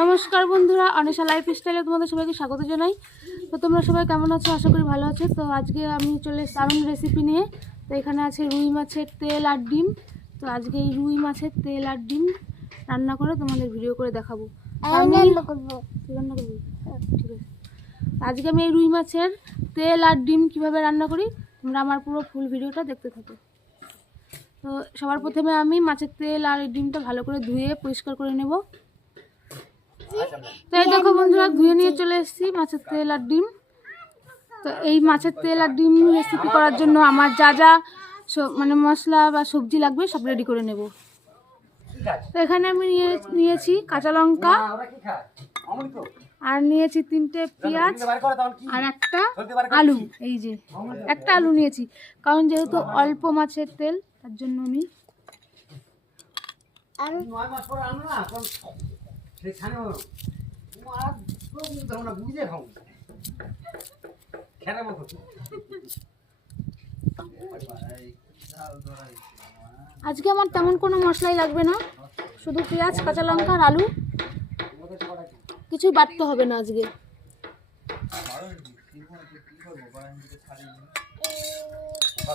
নমস্কার বন্ধুরা অনেশা লাইফ স্টাইলে তোমাদের সবাইকে স্বাগত জানাই। তো তোমরা সবাই কেমন আছো? আশা করি ভালো আছো। তো আজকে আমি চলে দারুণ রেসিপি নিয়ে। তো এখানে আছে রুই মাছের তেল আর ডিম। তো আজকে এই রুই মাছের তেল আর ডিম রান্না করে তোমাদের ভিডিও করে দেখাবো। আমি রান্না করবি। ঠিক আছে। আজকে আমি এই রুই মাছের তেল আর ডিম কীভাবে রান্না করি তোমরা আমার পুরো ফুল ভিডিওটা দেখতে থাকো। তো সবার প্রথমে আমি মাছের তেল আর এই ডিমটা ভালো করে ধুয়ে পরিষ্কার করে নেব। তো এই দেখো বন্ধুরা ধুয়ে নিয়ে চলে এসেছি মাছের তেল আর ডিম। তো এই মাছের তেল আর ডিম রেসিপি করার জন্য আমার যা যা মানে মশলা বা সবজি লাগবে সব রেডি করে নেব। তো এখানে আমি নিয়ে নিয়েছি কাঁচা লঙ্কা। আর নিয়েছি তিনটে পেঁয়াজ আর একটা আলু। এই যে একটা আলু নিয়েছি। কারণ যেহেতু অল্প মাছের তেল তার জন্য আমি বুঝে খাও আজকে আমার তেমন কোনো মশলাই লাগবে না শুধু পেঁয়াজ কাঁচা লঙ্কা আর আলু। কিছুই বাটতে হবে না আজকে। ওই মা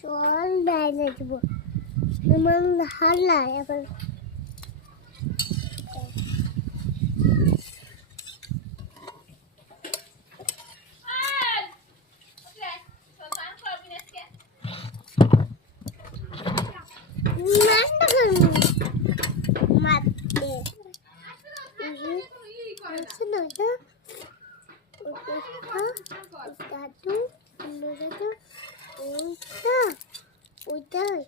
চল বাইরে দেবো এমন হারলা এবার মারতে ওইটাই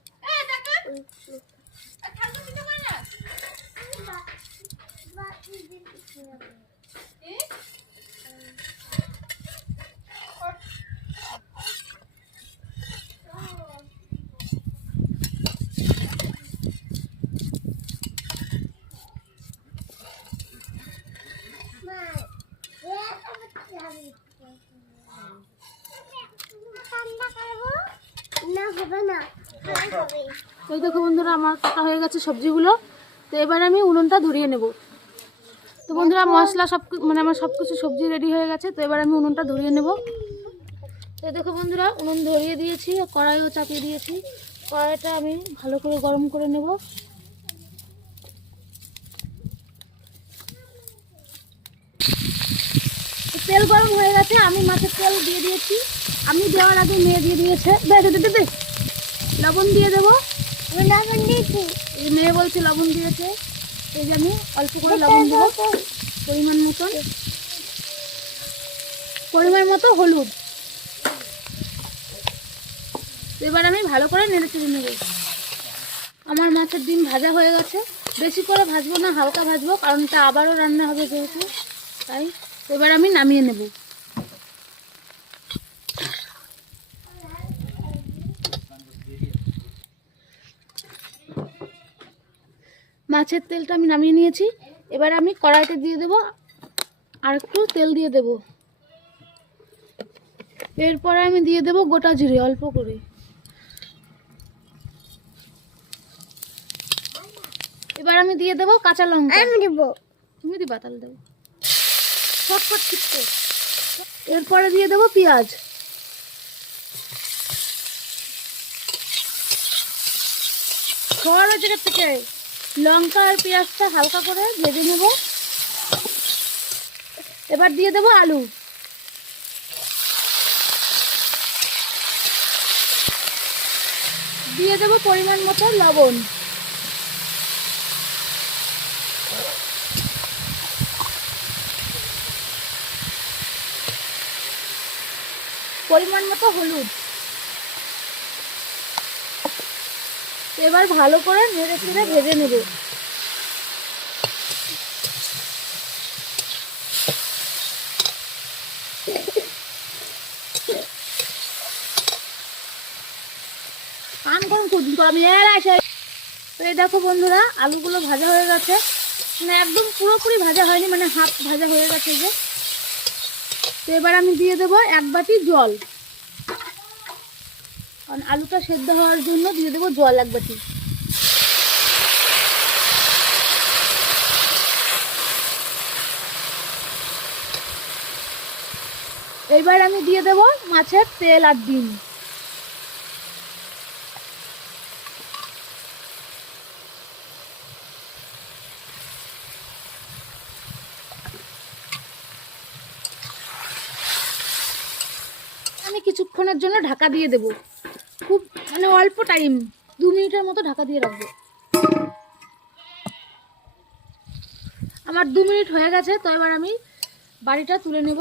এই দেখো বন্ধুরা, আমার কাটা হয়ে গেছে সবজিগুলো। তো এবার আমি উনুনটা ধরিয়ে নেব। তো বন্ধুরা, মশলা সব মানে আমার সব কিছু সবজি রেডি হয়ে গেছে, তো এবার আমি উনুনটা ধরিয়ে নেব। তো দেখো বন্ধুরা, উনুন ধরিয়ে দিয়েছি কড়াইও চাপিয়ে দিয়েছি। কড়াইটা আমি ভালো করে গরম করে নেব। তেল গরম হয়ে গেছে, আমি মাছের তেল দিয়ে দিয়েছি। আমি দেওয়ার আগে মেয়ে দিয়ে দিয়েছে দে দে। লবণ দিয়ে দেবো। লবণ দিয়েছি। এই মেয়ে বলছে লবণ দিয়েছে। এই যে আমি অল্প করে লবণ দেবো। পরিমাণ মতন। পরিমাণ মতো হলুদ। এবার আমি ভালো করে নেড়ে চেড়ে নেব। আমার মাছের ডিম ভাজা হয়ে গেছে। বেশি করে ভাজবো না হালকা ভাজবো কারণ এটা আবারও রান্না হবে যেহেতু। তাই এবার আমি নামিয়ে নেব। মাছের তেলটা আমি নামিয়ে নিয়েছি। এবার আমি কড়াইতে দিয়ে দেবো আর একটু তেল দিয়ে দেব। এরপরে আমি দিয়ে দেবো গোটা জিরে অল্প করে। এবার আমি দিয়ে দেবো কাঁচা লঙ্কা। আমি দেবো। তুমি দিবা তাহলে দেবো। ফটফট ছিটতে এরপরে দিয়ে দেবো পেঁয়াজ। খাওয়ার জায়গা থেকে লঙ্কা আর পেঁয়াজটা হালকা করে ভেজে নেব। এবার দিয়ে দেবো আলু। দিয়ে দেবো পরিমাণ মতো লবণ। পরিমাণ মতো হলুদ। এবার ভালো করে নেড়ে চেড়ে ভেজে নেবে। এই দেখো বন্ধুরা, আলুগুলো ভাজা হয়ে গেছে। মানে একদম পুরোপুরি ভাজা হয়নি মানে হাফ ভাজা হয়ে গেছে যে। তো এবার আমি দিয়ে দেবো এক বাটি জল। কারণ আলুটা সেদ্ধ হওয়ার জন্য দিয়ে দেবো জল এক বাটি। এবার আমি দিয়ে দেবো মাছের তেল আর ডিম। আমি কিছুক্ষণের জন্য ঢাকা দিয়ে দেব। খুব মানে অল্প টাইম দু মিনিটের মতো ঢাকা দিয়ে রাখব। আমার দু মিনিট হয়ে গেছে, তো এবার আমি বাড়িটা তুলে নেব।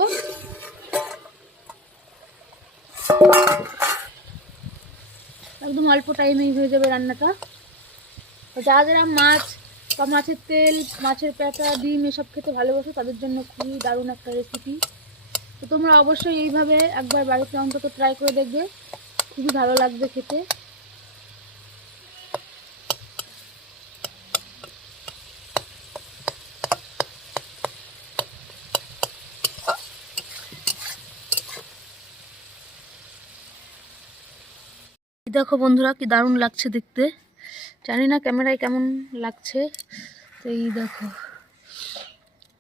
একদম অল্প টাইমেই হয়ে যাবে রান্নাটা। যারা যারা মাছ, বা মাছের তেল, মাছের পেঁচা ডিম এসব খেতে ভালোবাসো, তাদের জন্য খুবই দারুণ একটা রেসিপি তো তোমরা অবশ্যই এইভাবে একবার বাড়িতে অন্তত ট্রাই করে দেখবে। খুবই ভালো লাগবে খেতে। দেখো বন্ধুরা, কি দারুণ লাগছে দেখতে। জানি না ক্যামেরায় কেমন লাগছে, তো এই দেখো,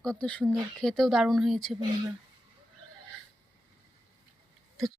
কত সুন্দর, খেতেও দারুণ হয়েছে বন্ধুরা।